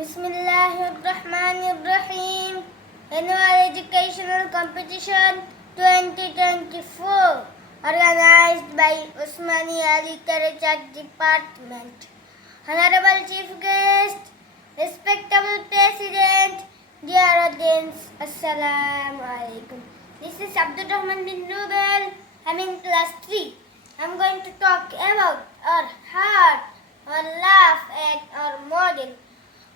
Bismillahirrahmanirrahim. Annual Educational Competition 2024 organized by Osmania Literature Department. Honorable Chief Guest, respectable President, dear audience, Assalamu alaikum. This is Abdul Rahman bin Rubel. I'm in class 3. I'm going to talk about our heart, our laugh at our model.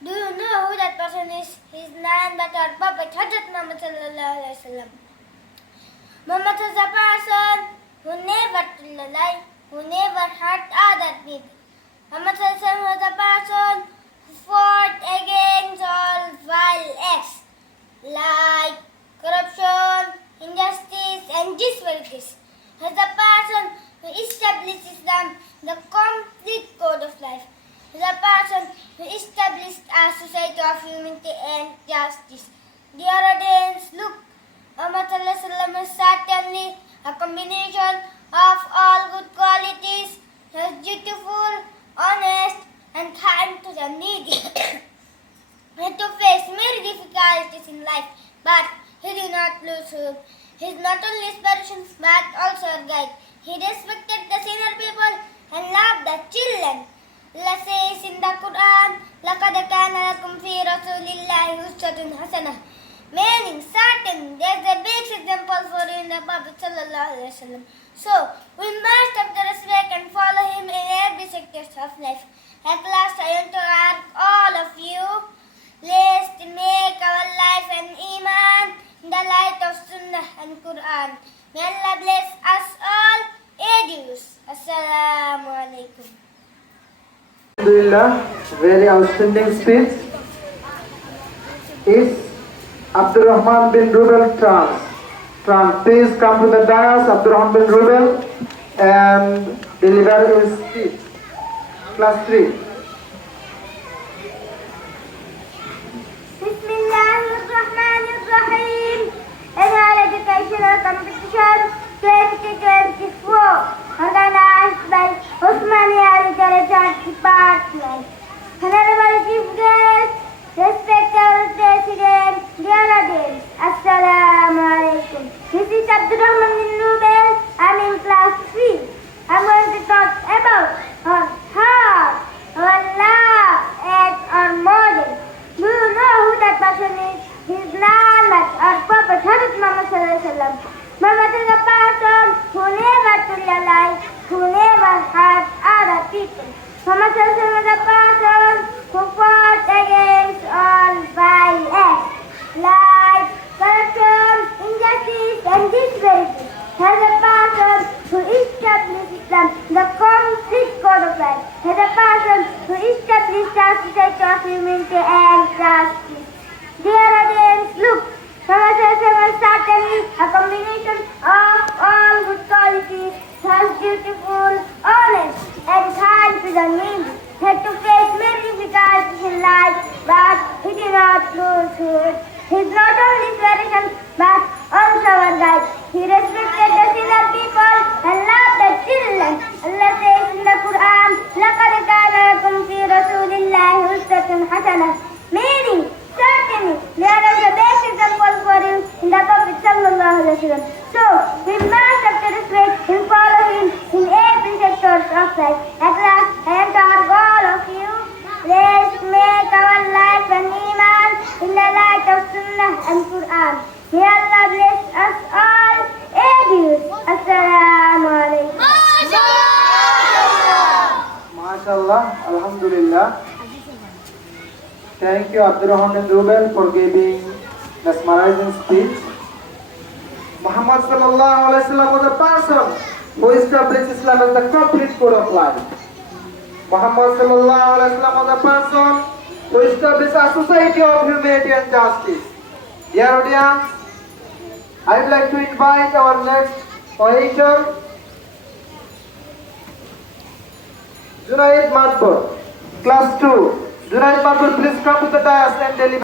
Do you know who that person is? He's none but our Prophet Hazrat Muhammad sallallahu alaihi wasallam. Muhammad was a person who never told a lie, who never hurt other people. Muhammad sallallahu alaihi wasallam was a person who fought against all vile acts like corruption, injustice, and disparities. He was a person who established Islam, the complete code of life. He was a person who established a society of humanity and justice. Dear audience, look, Muhammad sallallahu alaihi wasallam is certainly a combination of all good qualities. He was dutiful, honest, and kind to the needy. He had to face many difficulties in life, but he did not lose hope. He is not only inspiration but also a guide. He respected the senior people and loved the children. Allah says in the Quran, لَقَدْ كَانَ لَكُمْ فِي رَسُولِ اللَّهِ أُسْوَةٌ حَسَنَةٌ, meaning certain there's a big example for you in the Prophet sallallahu alaihi wasallam. So we must have the respect and follow him in every sector of life. At last, I want to ask all of you, let's make our life an iman in the light of Sunnah and Quran. May Allah bless us all. Adios. Assalamu alaikum. Alhamdulillah, very outstanding speech. Is Abdurrahman bin Rubel Trans. Please come to the dais, Abdurrahman bin Rubel, and deliver his speech. Class 3. Bismillahirrahmanirrahim. Annual Educational Competition 2024 organized by Osmania Literature Department. Honorable Chief Guest, respected President, dear audience, Assalamu alaikum. This is Abdurrahman bin Rubel. I'm in class 3. I'm going to talk about our heart, our love, and our model. Do you know who that person is? He's none but our Prophet Hazrat Muhammad sallallahu alaihi wasallam. Muhammad is a person who never told a lie, who never hurt other people. Muhammad sallallahu alaihi wasallam was a person who fought against all vile acts like corruption, injustice, and disparities. He was a person who established Islam, the complete code of life. He was a person who established a society of humanity and justice. Dear audience, look, Muhammad sallallahu alaihi wasallam was certainly a combination of all good qualities. He was beautiful, honest, and kind to the needy. He had to face many difficulties in life, but he did not lose hope. He is not only inspiration, but also our guide. He respected the senior people and loved the children. Allah says in the Quran, لَقَدْ كَانَ لَكُمْ فِي رَسُولِ اللَّهِ أُسْوَةٌ حَسَنَةٌ, meaning certainly there is a best example for you in the Prophet sallallahu alaihi wasallam. So we must have to respect and follow him in every sector of life. At last, I am to ask all of you, let's make our life an iman in the light of Sunnah and Quran. May Allah bless us all. Adios. Assalamu alaikum. MashaAllah, Alhamdulillah. Thank you, Abdurrahman bin Rubel, for giving mesmerizing speech. Muhammad sallallahu alaihi wasallam was a person who established Islam as the complete code of life. Muhammad sallallahu alaihi wasallam was a person who established a society of humanity and justice. Dear audience, I would like to invite our next orator, Junaid Matbur, class 2. Junaid Matbur, please come to the dais and deliver.